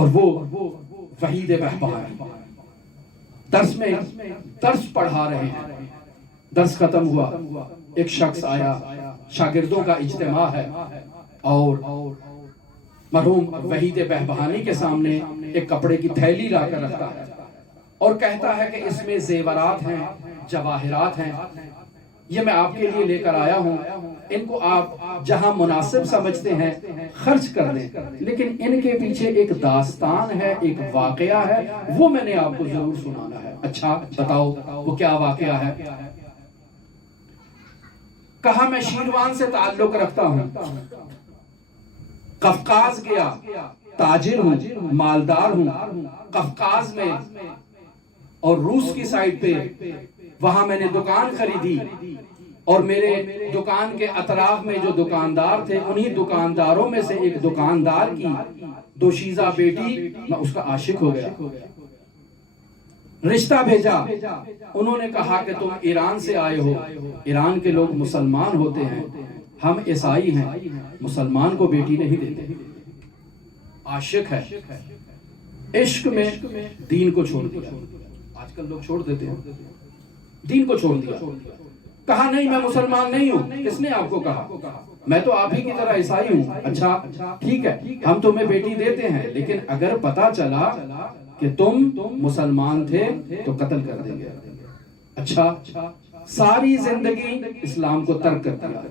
اور وہ وحید بہبہانی درس پڑھا رہے ہیں. درس ختم ہوا, ایک شخص آیا, شاگردوں کا اجتماع ہے, اور مرحوم وحید بہبہانی کے سامنے ایک کپڑے کی تھیلی لا کر رکھتا ہے اور کہتا ہے کہ اس میں زیورات ہیں, جواہرات ہیں, یہ میں آپ کے لیے لے کر آیا ہوں, ان کو آپ جہاں مناسب سمجھتے ہیں خرچ کر دیں, لیکن ان کے پیچھے ایک داستان ہے, ایک واقعہ ہے, وہ میں نے آپ کو ضرور سنانا ہے. اچھا بتاؤ وہ کیا واقعہ ہے؟ کہا میں شیروان سے تعلق رکھتا ہوں, قفقاز گیا, تاجر ہوں, مالدار ہوں قفقاز میں اور روس کی سائٹ پہ. وہاں میں نے دکان خریدی اور میرے دکان کے اطراف میں جو دکاندار تھے, انہی دکانداروں میں سے ایک دکاندار کی دوشیزہ بیٹی, میں اس کا عاشق ہو گیا. رشتہ بھیجا, انہوں نے کہا کہ تم ایران سے آئے ہو, ایران کے لوگ مسلمان ہوتے ہیں, ہم عیسائی ہیں, مسلمان کو بیٹی نہیں دیتے. عاشق ہے, عشق میں دین کو چھوڑ دیا. آج کل لوگ چھوڑ دیتے ہیں, دین کو چھوڑ دیا. کہا نہیں میں مسلمان نہیں ہوں. کس نے آپ کو کہا؟ میں تو آپ ہی کی طرح عیسائی ہوں. اچھا ٹھیک ہے, ہم تمہیں بیٹی دیتے ہیں, لیکن اگر پتا چلا کہ تم مسلمان تھے تو قتل کر دیں گے. اچھا, ساری زندگی اسلام کو ترک کر دیا,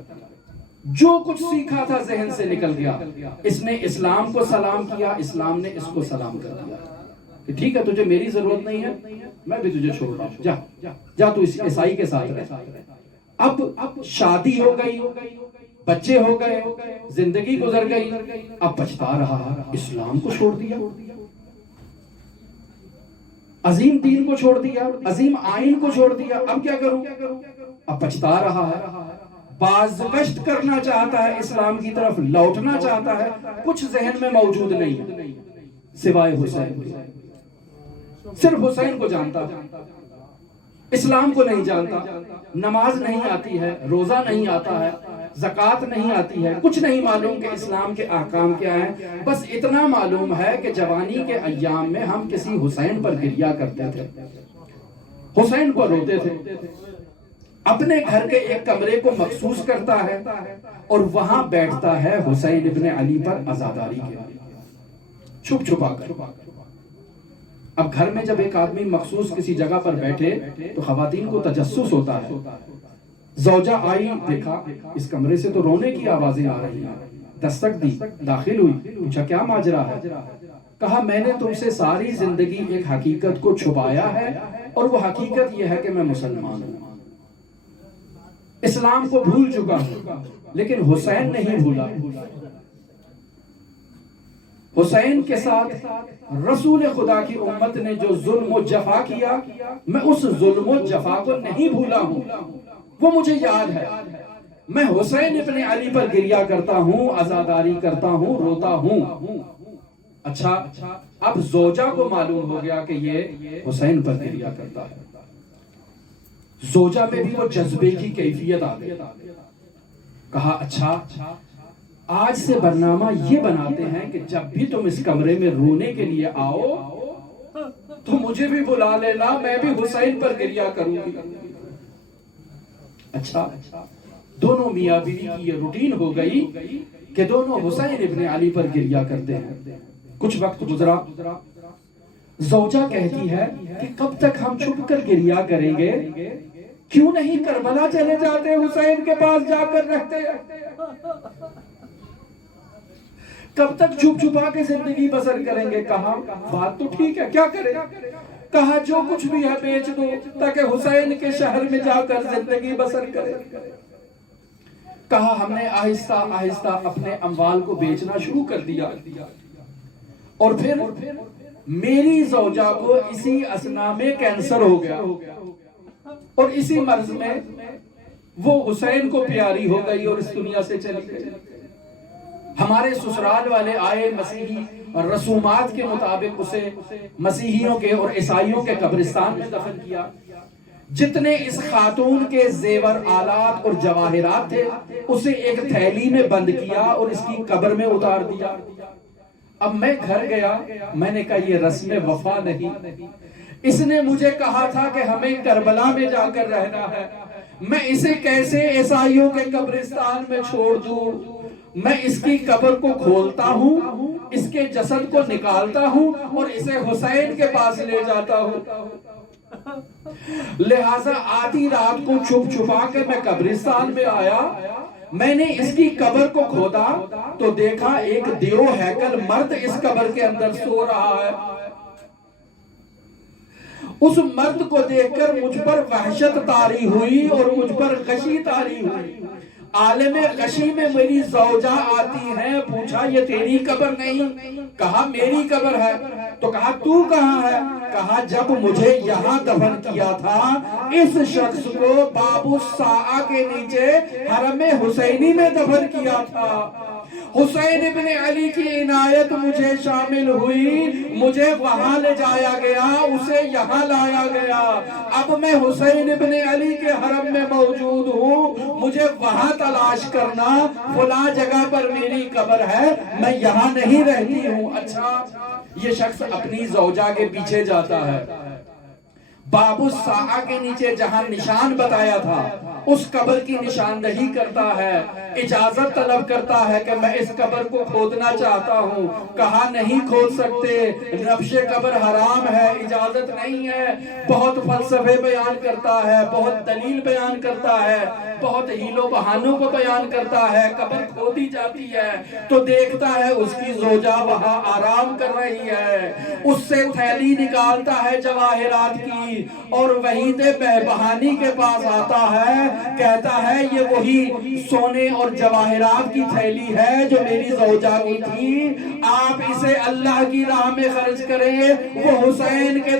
جو کچھ سیکھا تھا ذہن سے نکل گیا. اس نے اسلام کو سلام کیا, اسلام نے اس کو سلام کر دیا کہ ٹھیک ہے تجھے میری ضرورت نہیں ہے, میں بھی تجھے چھوڑ رہا ہوں, جا تو اس عیسائی کے ساتھ رہ. اب شادی ہو گئی, بچے ہو گئے, زندگی گزر گئی, اب پچھتا رہا اسلام کو چھوڑ دیا, عظیم دین کو چھوڑ دیا, عظیم آئین کو چھوڑ دیا. اب کیا کروں؟ اب پچھتا رہا ہے, بازگشت کرنا چاہتا ہے, اسلام کی طرف لوٹنا چاہتا ہے, کچھ ذہن میں موجود نہیں ہے سوائے حسین. صرف حسین کو جانتا, اسلام کو نہیں جانتا. نماز نہیں آتی ہے, روزہ نہیں آتا ہے, زکوٰۃ نہیں آتی ہے, کچھ نہیں معلوم کہ اسلام کے احکام کیا ہیں. بس اتنا معلوم ہے کہ جوانی کے ایام میں ہم کسی حسین پر گریا کرتے تھے, حسین کو روتے تھے. اپنے گھر کے ایک کمرے کو مخصوص کرتا ہے اور وہاں بیٹھتا ہے حسین ابن علی پر عزاداری کے, چھپ چھپا کر. اب گھر میں جب ایک آدمی مخصوص کسی جگہ پر بیٹھے تو خواتین کو تجسس ہوتا ہے. زوجہ آئی, دیکھا اس کمرے سے تو رونے کی آوازیں آ رہی ہیں, دستک دی, داخل ہوئی, پوچھا کیا ماجرا ہے؟ کہا میں نے تم سے ساری زندگی ایک حقیقت کو چھپایا ہے, اور وہ حقیقت یہ ہے کہ میں مسلمان ہوں, اسلام کو بھول چکا ہوں, لیکن حسین نہیں بھولا. حسین کے ساتھ رسول خدا کی امت نے جو ظلم و جفا کیا, میں اس ظلم و جفا کو نہیں بھولا ہوں, وہ مجھے یاد ہے. میں حسین ابن علی پر گریا کرتا ہوں, عزاداری کرتا ہوں, روتا ہوں. اچھا, اب زوجہ کو معلوم ہو گیا کہ یہ حسین پر گریا کرتا ہے. زوجہ میں بھی وہ جذبے کی کیفیت آ گئی. کہا اچھا آج سے برنامہ یہ بناتے ہیں کہ جب بھی تم اس کمرے میں رونے کے لیے آؤ تو مجھے بھی بلا لینا, میں بھی حسین پر گریا کروں گی. اچھا, دونوں میاں بیوی کی یہ روٹین ہو گئی کہ دونوں حسین ابن علی پر گریا کرتے ہیں. کچھ وقت گزرا, زوجہ کہتی ہے کہ کب تک ہم چھپ کر گریا کریں گے, کیوں نہیں کربلا چلے جاتے, حسین کے پاس جا کر رہتے, کب تک چھپ چھپا کے زندگی بسر کریں گے. کہا بات تو ٹھیک ہے, کیا کریں؟ کہا جو کچھ بھی ہے بیچ دو تاکہ حسین کے شہر میں جا کر زندگی بسر کرے. کہا ہم نے آہستہ آہستہ اپنے اموال کو بیچنا شروع کر دیا, اور پھر میری زوجہ کو اسی اثنا میں کینسر ہو گیا, اور اسی مرض میں وہ حسین کو پیاری ہو گئی اور اس دنیا سے چلی گئی. ہمارے سسرال والے آئے, مسیحی رسومات کے مطابق اسے مسیحیوں کے اور عیسائیوں کے قبرستان میں دفن کیا. جتنے اس خاتون کے زیور آلات اور جواہرات تھے اسے ایک تھیلی میں بند کیا اور اس کی قبر میں اتار دیا. اب میں گھر گیا، میں نے کہا یہ رسم وفا نہیں، اس نے مجھے کہا تھا کہ ہمیں کربلا میں جا کر رہنا ہے، میں اسے کیسے عیسائیوں کے قبرستان میں چھوڑ دوں؟ میں اس کی قبر کو کھولتا ہوں، اس کے جسد کو نکالتا ہوں اور اسے حسین کے پاس لے جاتا ہوں۔ لہٰذا آدھی رات کو چھپ چھپا کے میں قبرستان میں آیا، میں نے اس کی قبر کو کھودا تو دیکھا ایک دیو ہیکل مرد اس قبر کے اندر سو رہا ہے۔ اس مرد کو دیکھ کر مجھ پر وحشت طاری ہوئی اور مجھ پر غشی طاری ہوئی۔ عالم غشی میں میری زوجہ آتی ہے، پوچھا یہ تیری قبر نہیں؟ کہا میری قبر ہے۔ تو کہا تو کہاں ہے؟ کہا جب مجھے یہاں دفن کیا تھا اس شخص کو باب الساعہ کے نیچے حرم حسینی میں دفن کیا تھا۔ حسین ابن علی کی عنایت مجھے شامل ہوئی، مجھے وہاں لے جایا گیا، اسے یہاں لایا گیا۔ اب میں حسین ابن علی کے حرم میں موجود ہوں، مجھے وہاں تلاش کرنا، فلاں جگہ پر میری قبر ہے، میں یہاں نہیں رہتی ہوں۔ اچھا، یہ شخص اپنی زوجہ کے پیچھے جاتا ہے، باب الساعہ کے نیچے جہاں نشان بتایا تھا اس قبر کی نشاندہی کرتا ہے، اجازت طلب کرتا ہے کہ میں اس قبر کو کھودنا چاہتا ہوں۔ کہا نہیں کھود سکتے، نبش قبر حرام ہے، اجازت نہیں ہے۔ بہت فلسفے بیان کرتا ہے، بہت دلیل بیان کرتا ہے، بہت ہیلو بہانوں کو بیان کرتا ہے۔ قبر کھودی جاتی ہے تو دیکھتا ہے اس کی زوجہ وہاں آرام کر رہی ہے، اس سے تھیلی نکالتا ہے جواہرات کی اور وحید بہبہانی کے پاس آتا ہے، کہتا ہے یہ وہی سونے اور جواہرات کی تھیلی ہے جو میری زوجہ کی تھی، آپ اسے اللہ کی راہ میں خرچ کریں، وہ حسین کے